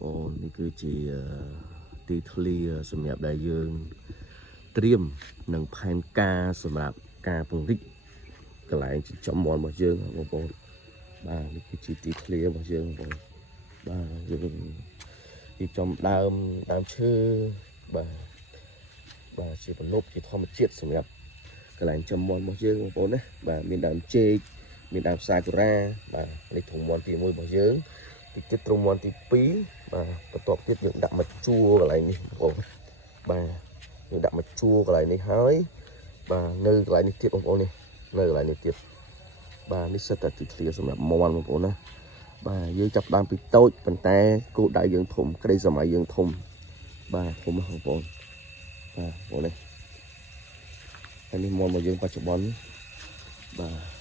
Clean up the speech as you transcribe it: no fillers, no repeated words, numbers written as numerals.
ប្អូននេះគឺជាទីធ្លាសម្រាប់ដែលយើងត្រៀមនឹងផែនការសម្រាប់ការពង្រីកកន្លែងចិញ្ចឹមមាន់របស់យើងបងប្អូនបាទនេះគឺជាទីធ្លារបស់យើងបងប្អូនបាទយើងទីចំដើមឈើបាទជាបន្លប់ជាធម្មជាតិសម្រាប់កន្លែងចិញ្ចឹមមាន់របស់យើងបងប្អូនណាបាទមានដើមចេកមានដើមសាគូរ៉ាបាទនេះធំមាន់ទី1របស់យើងទីទៀតទ្រុងមាន់ទី2បាទបន្ទាប់ទៀតយើងដាក់មកជួរកន្លែងនេះបងប្អូនបាទយើងដាក់មកជួរកន្លែងនេះហើយបាទនៅកន្លែងនេះទៀតបងប្អូននេះនៅកន្លែងនេះទៀតបាទនេះសិតតែទីធ្លាសម្រាប់មាន់បងប្អូនណាបាទយើងចាប់ដើមពីតូចប៉ុន្តែគោលដៅយើងធំក្តីសម័យយើងធំបាទធំណាស់បងប្អូនបាទបងប្អូននេះហើយនេះមាន់របស់យើងបច្ចុប្បន្នបាទ